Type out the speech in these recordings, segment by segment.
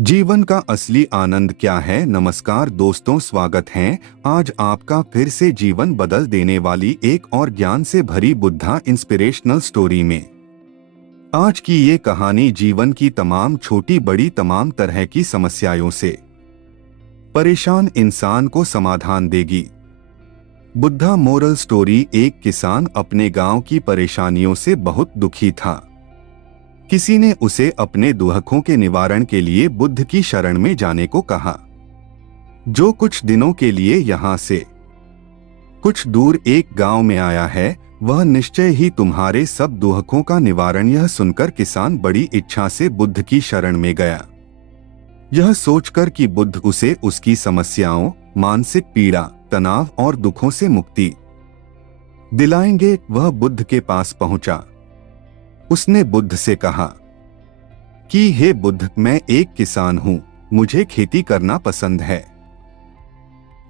जीवन का असली आनंद क्या है। नमस्कार दोस्तों, स्वागत है आज आपका फिर से जीवन बदल देने वाली एक और ज्ञान से भरी बुद्धा इंस्पिरेशनल स्टोरी में। आज की ये कहानी जीवन की तमाम छोटी बड़ी तमाम तरह की समस्याओं से परेशान इंसान को समाधान देगी। Buddha moral story. एक किसान अपने गांव की परेशानियों से बहुत दुखी था। किसी ने उसे अपने दुखों के निवारण के लिए बुद्ध की शरण में जाने को कहा। जो कुछ दिनों के लिए यहाँ से कुछ दूर एक गांव में आया है, वह निश्चय ही तुम्हारे सब दुखों का निवारण। यह सुनकर किसान बड़ी इच्छा से बुद्ध की शरण में गया, यह सोचकर कि बुद्ध उसे उसकी समस्याओं, मानसिक पीड़ा, तनाव और दुखों से मुक्ति दिलाएंगे। वह बुद्ध के पास पहुंचा। उसने बुद्ध से कहा कि हे बुद्ध, मैं एक किसान हूं, मुझे खेती करना पसंद है,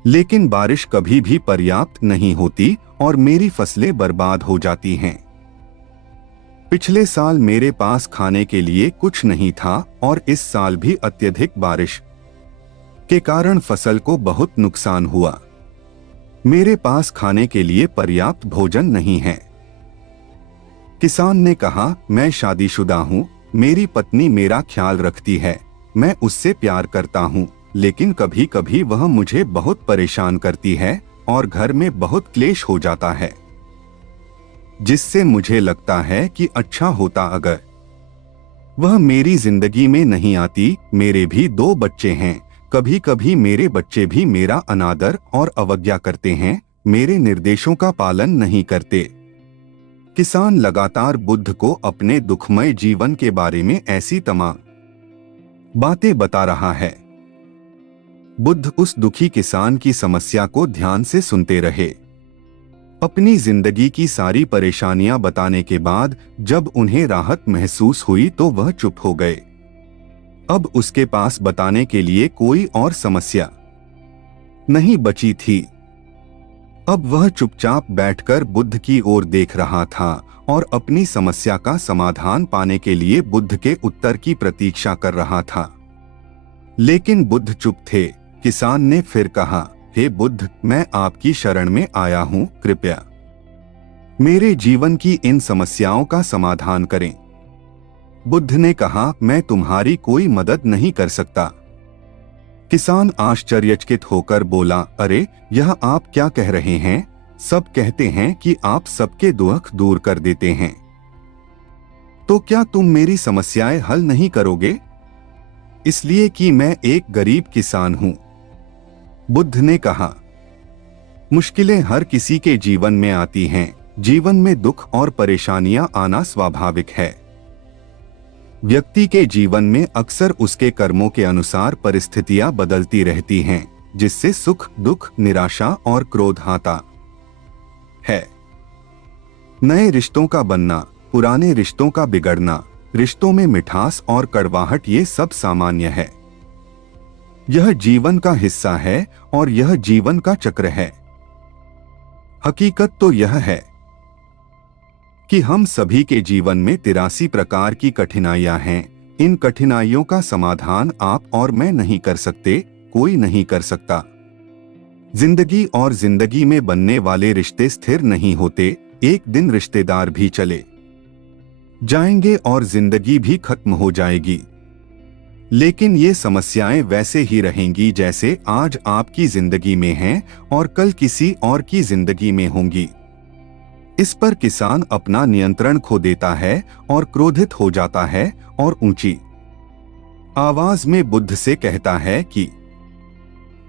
लेकिन बारिश कभी भी पर्याप्त नहीं होती और मेरी फसलें बर्बाद हो जाती हैं। पिछले साल मेरे पास खाने के लिए कुछ नहीं था और इस साल भी अत्यधिक बारिश के कारण फसल को बहुत नुकसान हुआ। मेरे पास खाने के लिए पर्याप्त भोजन नहीं है। किसान ने कहा, मैं शादीशुदा हूँ, मेरी पत्नी मेरा ख्याल रखती है, मैं उससे प्यार करता हूँ, लेकिन कभी कभी वह मुझे बहुत परेशान करती है और घर में बहुत क्लेश हो जाता है, जिससे मुझे लगता है कि अच्छा होता अगर वह मेरी जिंदगी में नहीं आती। मेरे भी 2 बच्चे हैं, कभी कभी मेरे बच्चे भी मेरा अनादर और अवज्ञा करते हैं, मेरे निर्देशों का पालन नहीं करते। किसान लगातार बुद्ध को अपने दुखमय जीवन के बारे में ऐसी तमाम बातें बता रहा है। बुद्ध उस दुखी किसान की समस्या को ध्यान से सुनते रहे। अपनी जिंदगी की सारी परेशानियां बताने के बाद जब उन्हें राहत महसूस हुई तो वह चुप हो गए। अब उसके पास बताने के लिए कोई और समस्या नहीं बची थी। अब वह चुपचाप बैठकर बुद्ध की ओर देख रहा था और अपनी समस्या का समाधान पाने के लिए बुद्ध के उत्तर की प्रतीक्षा कर रहा था। लेकिन बुद्ध चुप थे। किसान ने फिर कहा, हे बुद्ध, मैं आपकी शरण में आया हूं, कृपया मेरे जीवन की इन समस्याओं का समाधान करें। बुद्ध ने कहा, मैं तुम्हारी कोई मदद नहीं कर सकता। किसान आश्चर्यचकित होकर बोला, अरे, यह आप क्या कह रहे हैं? सब कहते हैं कि आप सबके दुख दूर कर देते हैं, तो क्या तुम मेरी समस्याएं हल नहीं करोगे? इसलिए कि मैं एक गरीब किसान हूं। बुद्ध ने कहा, मुश्किलें हर किसी के जीवन में आती हैं। जीवन में दुख और परेशानियां आना स्वाभाविक है। व्यक्ति के जीवन में अक्सर उसके कर्मों के अनुसार परिस्थितियां बदलती रहती हैं, जिससे सुख, दुख, निराशा और क्रोध आता है। नए रिश्तों का बनना, पुराने रिश्तों का बिगड़ना, रिश्तों में मिठास और कड़वाहट, ये सब सामान्य है। यह जीवन का हिस्सा है और यह जीवन का चक्र है। हकीकत तो यह है कि हम सभी के जीवन में 83 प्रकार की कठिनाइयां हैं। इन कठिनाइयों का समाधान आप और मैं नहीं कर सकते, कोई नहीं कर सकता। जिंदगी और जिंदगी में बनने वाले रिश्ते स्थिर नहीं होते। एक दिन रिश्तेदार भी चले जाएंगे और जिंदगी भी खत्म हो जाएगी, लेकिन ये समस्याएं वैसे ही रहेंगी जैसे आज आपकी जिंदगी में हैं और कल किसी और की जिंदगी में होंगी। इस पर किसान अपना नियंत्रण खो देता है और क्रोधित हो जाता है और ऊंची आवाज में बुद्ध से कहता है कि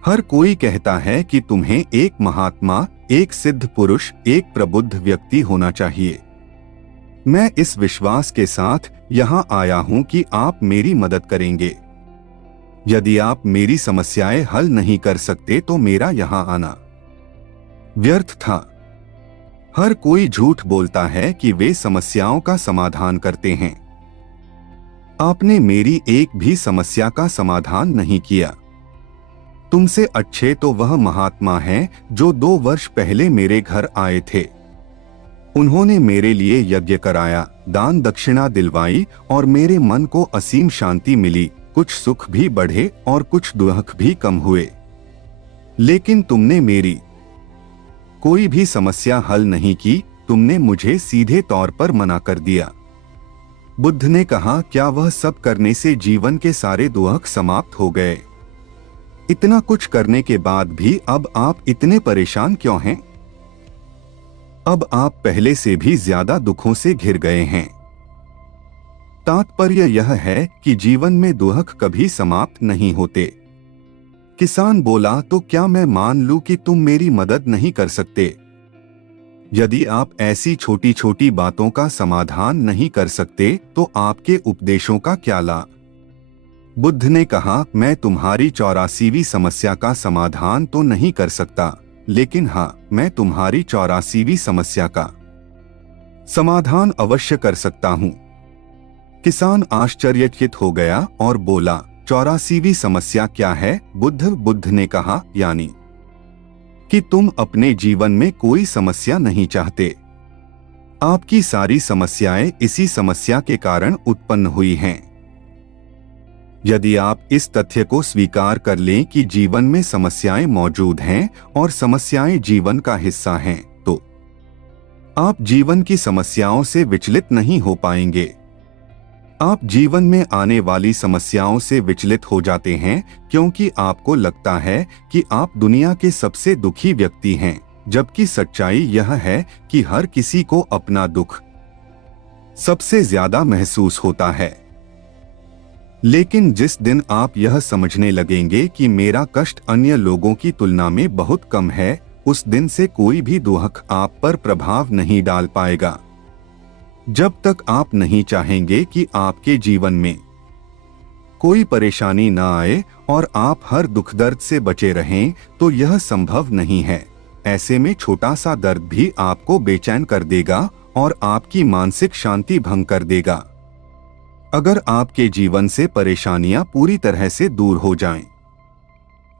हर कोई कहता है कि तुम्हें एक महात्मा, एक सिद्ध पुरुष, एक प्रबुद्ध व्यक्ति होना चाहिए। मैं इस विश्वास के साथ यहाँ आया हूँ कि आप मेरी मदद करेंगे। यदि आप मेरी समस्याएं हल नहीं कर सकते तो मेरा यहाँ आना व्यर्थ था। हर कोई झूठ बोलता है कि वे समस्याओं का समाधान करते हैं। आपने मेरी एक भी समस्या का समाधान नहीं किया। तुमसे अच्छे तो वह महात्मा हैं जो 2 वर्ष पहले मेरे घर आए थे। उन्होंने मेरे लिए यज्ञ कराया, दान दक्षिणा दिलवाई और मेरे मन को असीम शांति मिली। कुछ सुख भी बढ़े और कुछ दुख भी कम हुए, लेकिन तुमने मेरी कोई भी समस्या हल नहीं की, तुमने मुझे सीधे तौर पर मना कर दिया। बुद्ध ने कहा, क्या वह सब करने से जीवन के सारे दुख समाप्त हो गए? इतना कुछ करने के बाद भी अब आप इतने परेशान क्यों हैं? अब आप पहले से भी ज्यादा दुखों से घिर गए हैं। तात्पर्य यह है कि जीवन में दुख कभी समाप्त नहीं होते। किसान बोला, तो क्या मैं मान लूं कि तुम मेरी मदद नहीं कर सकते? यदि आप ऐसी छोटी छोटी बातों का समाधान नहीं कर सकते तो आपके उपदेशों का क्या लाभ? बुद्ध ने कहा, मैं तुम्हारी 84वीं समस्या का समाधान तो नहीं कर सकता, लेकिन हाँ, मैं तुम्हारी 84वीं समस्या का समाधान अवश्य कर सकता हूँ। किसान आश्चर्यचकित हो गया और बोला, 84वीं समस्या क्या है? बुद्ध ने कहा, यानी कि तुम अपने जीवन में कोई समस्या नहीं चाहते। आपकी सारी समस्याएं इसी समस्या के कारण उत्पन्न हुई हैं। यदि आप इस तथ्य को स्वीकार कर लें कि जीवन में समस्याएं मौजूद हैं और समस्याएं जीवन का हिस्सा हैं, तो आप जीवन की समस्याओं से विचलित नहीं हो पाएंगे। आप जीवन में आने वाली समस्याओं से विचलित हो जाते हैं क्योंकि आपको लगता है कि आप दुनिया के सबसे दुखी व्यक्ति हैं, जबकि सच्चाई यह है कि हर किसी को अपना दुख सबसे ज्यादा महसूस होता है। लेकिन जिस दिन आप यह समझने लगेंगे कि मेरा कष्ट अन्य लोगों की तुलना में बहुत कम है, उस दिन से कोई भी दुख आप पर प्रभाव नहीं डाल पाएगा। जब तक आप नहीं चाहेंगे कि आपके जीवन में कोई परेशानी न आए और आप हर दुख दर्द से बचे रहें, तो यह संभव नहीं है। ऐसे में छोटा सा दर्द भी आपको बेचैन कर देगा और आपकी मानसिक शांति भंग कर देगा। अगर आपके जीवन से परेशानियां पूरी तरह से दूर हो जाएं,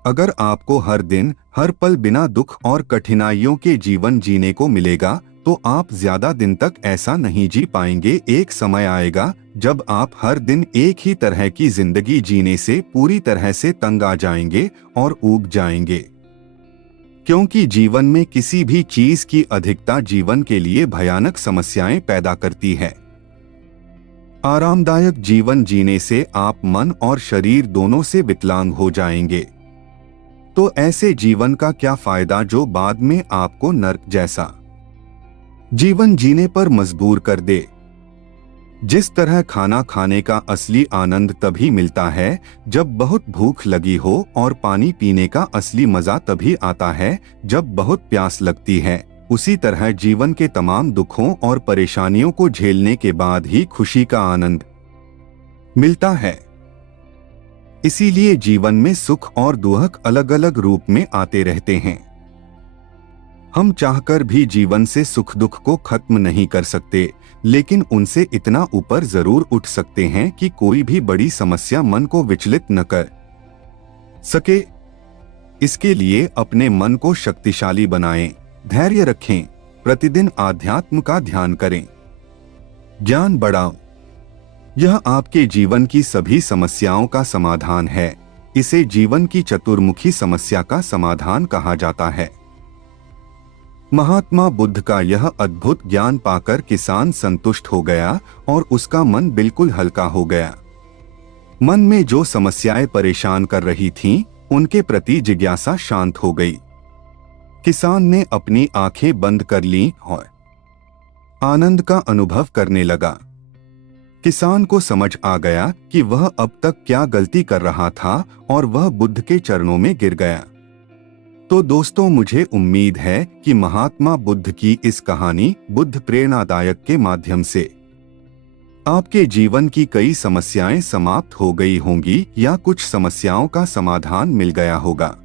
अगर आपको हर दिन हर पल बिना दुख और कठिनाइयों के जीवन जीने को मिलेगा, तो आप ज्यादा दिन तक ऐसा नहीं जी पाएंगे। एक समय आएगा जब आप हर दिन एक ही तरह की जिंदगी जीने से पूरी तरह से तंग आ जाएंगे और ऊब जाएंगे, क्योंकि जीवन में किसी भी चीज की अधिकता जीवन के लिए भयानक समस्याएं पैदा करती है। आरामदायक जीवन जीने से आप मन और शरीर दोनों से विकलांग हो जाएंगे। तो ऐसे जीवन का क्या फायदा जो बाद में आपको नर्क जैसा जीवन जीने पर मजबूर कर दे। जिस तरह खाना खाने का असली आनंद तभी मिलता है जब बहुत भूख लगी हो और पानी पीने का असली मजा तभी आता है जब बहुत प्यास लगती है, उसी तरह जीवन के तमाम दुखों और परेशानियों को झेलने के बाद ही खुशी का आनंद मिलता है। इसीलिए जीवन में सुख और दुख अलग अलग रूप में आते रहते हैं। हम चाहकर भी जीवन से सुख दुख को खत्म नहीं कर सकते, लेकिन उनसे इतना ऊपर जरूर उठ सकते हैं कि कोई भी बड़ी समस्या मन को विचलित न कर सके। इसके लिए अपने मन को शक्तिशाली बनाएं, धैर्य रखें, प्रतिदिन आध्यात्म का ध्यान करें, ज्ञान बढ़ाओ। यह आपके जीवन की सभी समस्याओं का समाधान है। इसे जीवन की चतुर्मुखी समस्या का समाधान कहा जाता है। महात्मा बुद्ध का यह अद्भुत ज्ञान पाकर किसान संतुष्ट हो गया और उसका मन बिल्कुल हल्का हो गया। मन में जो समस्याएं परेशान कर रही थीं, उनके प्रति जिज्ञासा शांत हो गई। किसान ने अपनी आंखें बंद कर लीं और आनंद का अनुभव करने लगा। किसान को समझ आ गया कि वह अब तक क्या गलती कर रहा था और वह बुद्ध के चरणों में गिर गया। तो दोस्तों, मुझे उम्मीद है कि महात्मा बुद्ध की इस कहानी बुद्ध प्रेरणादायक के माध्यम से आपके जीवन की कई समस्याएं समाप्त हो गई होंगी या कुछ समस्याओं का समाधान मिल गया होगा।